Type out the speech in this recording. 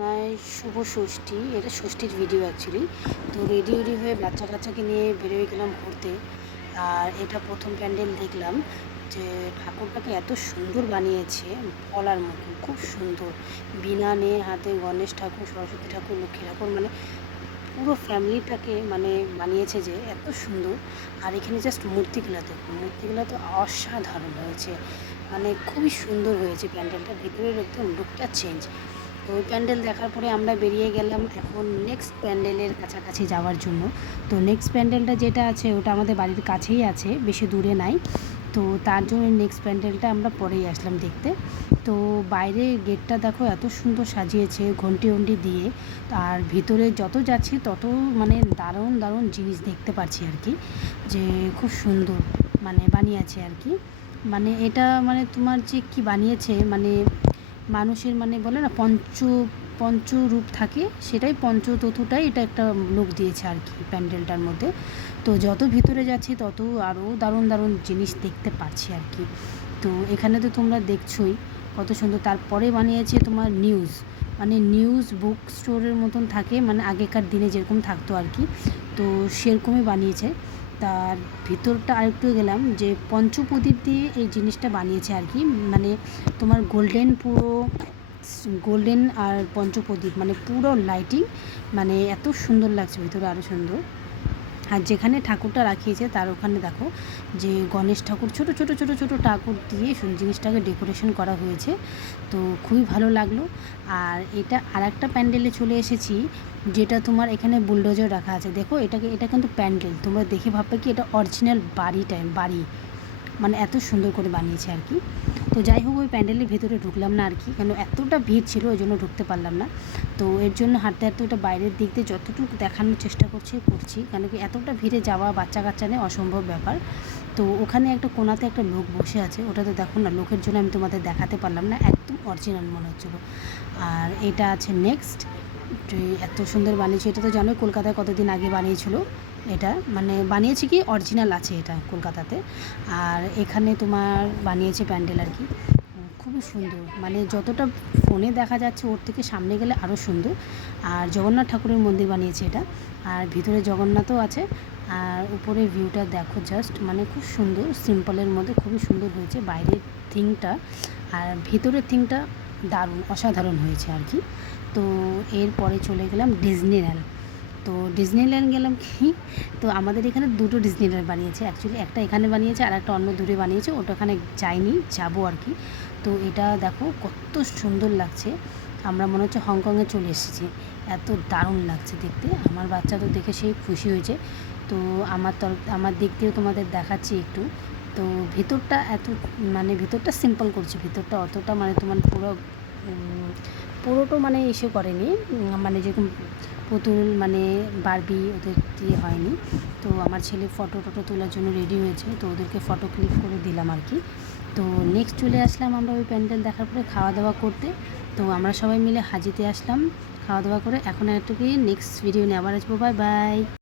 নয় শুভ ষষ্ঠী, এটা ষষ্ঠীর ভিডিও অ্যাকচুয়ালি। তো রেডি হয়ে বাচ্চা কাচ্চাকে নিয়ে বেরিয়ে গেলাম ঘুরতে। আর এটা প্রথম প্যান্ডেল দেখলাম যে ঠাকুরটাকে এত সুন্দর বানিয়েছে, বলার মতো খুব সুন্দর। বিনা নিয়ে হাতে গণেশ ঠাকুর, সরস্বতী ঠাকুর, লক্ষ্মী ঠাকুর, মানে পুরো ফ্যামিলিটাকে মানে বানিয়েছে যে এত সুন্দর। আর এখানে জাস্ট মূর্তিগুলো দেখো, মূর্তিগুলো তো অসাধারণ হয়েছে, মানে খুবই সুন্দর হয়েছে প্যান্ডেলটা, ভিতরের একদম লুকটা চেঞ্জ। তো ওই প্যান্ডেল দেখার পরে আমরা বেরিয়ে গেলাম এখন নেক্সট প্যান্ডেলের কাছাকাছি যাওয়ার জন্য। তো নেক্সট প্যান্ডেলটা যেটা আছে ওটা আমাদের বাড়ির কাছেই আছে, বেশি দূরে নাই। তো তার জন্য নেক্সট প্যান্ডেলটা আমরা পরেই আসলাম দেখতে। তো বাইরে গেটটা দেখো এত সুন্দর সাজিয়েছে ঘন্টি ঘন্টি দিয়ে। আর ভিতরে যত যাচ্ছি তত মানে দারুণ দারুণ জিনিস দেখতে পাচ্ছি আর কি, যে খুব সুন্দর মানে বানিয়েছে আর কি। মানে এটা মানে তোমার যে কি বানিয়েছে, মানে মানুষের মানে বলে না পঞ্চরূপ থাকে, সেটাই পঞ্চতত্ত্বটাই এটা একটা লোক দিয়েছে আর কি প্যান্ডেলটার মধ্যে। তো যত ভিতরে যাচ্ছি তত আরও দারুণ দারুণ জিনিস দেখতে পাচ্ছি আর কি। তো এখানে তো তোমরা দেখছোই কত সুন্দর। তারপরে বানিয়েছে তোমার মানে নিউজ বুক স্টোরের মতন থাকে, মানে আগেকার দিনে যেরকম থাকতো আর কি, তো সেরকমই বানিয়েছে। তার ভিতরটা আরেকটু গেলাম যে পঞ্চপ্রদীপ দিয়ে এই জিনিসটা বানিয়েছে আর কি, মানে তোমার গোল্ডেন আর পঞ্চপ্রদীপ মানে পুরো লাইটিং, মানে এত সুন্দর লাগছে ভিতরে, আরও সুন্দর। আর যেখানে ঠাকুরটা রাখিয়েছে তার ওখানে দেখো যে গণেশ ঠাকুর, ছোট ছোট ছোট ছোট ঠাকুর দিয়ে জিনিসটাকে ডেকোরেশন করা হয়েছে। তো খুবই ভালো লাগলো। আর এটা আর একটা প্যান্ডেলে চলে এসেছি, যেটা তোমার এখানে বুলডোজার রাখা আছে। দেখো এটা কিন্তু প্যান্ডেল, তোমরা দেখে ভাববে কি এটা অরিজিনাল বাড়ি, মানে এত সুন্দর করে বানিয়েছে আর কি। তো যাই হোক, ওই প্যান্ডেলের ভেতরে ঢুকলাম না আর কি, কেন এতটা ভিড় ছিল ওই জন্য ঢুকতে পারলাম না। তো এর জন্য হাঁটতে হাঁটতে ওটা বাইরের দিক দিয়ে যতটুকু দেখানোর চেষ্টা করছি, কেন কি এতটা ভিড়ে যাওয়া বাচ্চা কাচ্চা নিয়ে অসম্ভব ব্যাপার। তো ওখানে একটা কোনাতে একটা লোক বসে আছে, ওটা তো দেখো না, লোকের জন্য আমি তোমাদের দেখাতে পারলাম না, একদম অরিজিনাল মনে হচ্ছিলো। আর এটা আছে নেক্সট, এত সুন্দর বানিয়েছে। এটা তো জানোই কলকাতায় কতদিন আগে বানিয়েছিল এটা, মানে বানিয়েছে কি অরিজিনাল আছে এটা কলকাতাতে। আর এখানে তোমার বানিয়েছে প্যান্ডেল আর কি, খুবই সুন্দর, মানে যতটা ফোনে দেখা যাচ্ছে ওর থেকে সামনে গেলে আরও সুন্দর। আর জগন্নাথ ঠাকুরের মন্দির বানিয়েছে এটা, আর ভিতরে জগন্নাথও আছে। আর উপরের ভিউটা দেখো জাস্ট, মানে খুব সুন্দর, সিম্পলের মধ্যে খুবই সুন্দর হয়েছে বাইরের থিমটা, আর ভিতরের থিমটা দারুণ অসাধারণ হয়েছে আর কি। তো এরপরে চলে গেলাম ডিজনিল্যান্ড। তো ডিজনিল্যান্ড গেলাম কি, তো আমাদের এখানে দুটো ডিজনিল্যান্ড বানিয়েছে অ্যাকচুয়ালি, একটা এখানে বানিয়েছে আর একটা অন্য দূরে বানিয়েছে, ওটাখানে যাইনি, যাবো আর কি। তো এটা দেখো কত সুন্দর লাগছে, আমরা মনে হচ্ছে হংকংয়ে চলে এসেছি, এত দারুণ লাগছে দেখতে। আমার বাচ্চা তো দেখে সেই খুশি হয়েছে। তো আমার দিক দিয়ে তোমাদের দেখাচ্ছি একটু। তো ভিতরটা মানে ভিতরটা সিম্পল করছি, ভিতরটা অতটা মানে তোমার পুরোটা মানে এসে করেনি, মানে যেরকম পুতুল মানে বারবি ওদের দিয়ে হয়নি। তো আমার ছেলে ফটো তোলার জন্য রেডি হয়েছে, তো ওদেরকে ফটো ক্লিক করে দিলাম আর কি। তো নেক্সট চলে আসলাম আমরা ওই প্যান্ডেল দেখার পরে খাওয়া দাওয়া করতে। তো আমরা সবাই মিলে হাজিতে আসলাম খাওয়া দাওয়া করে। এখন একটু কি নেক্সট ভিডিও নিয়ে আবার আসবো, বাই বাই।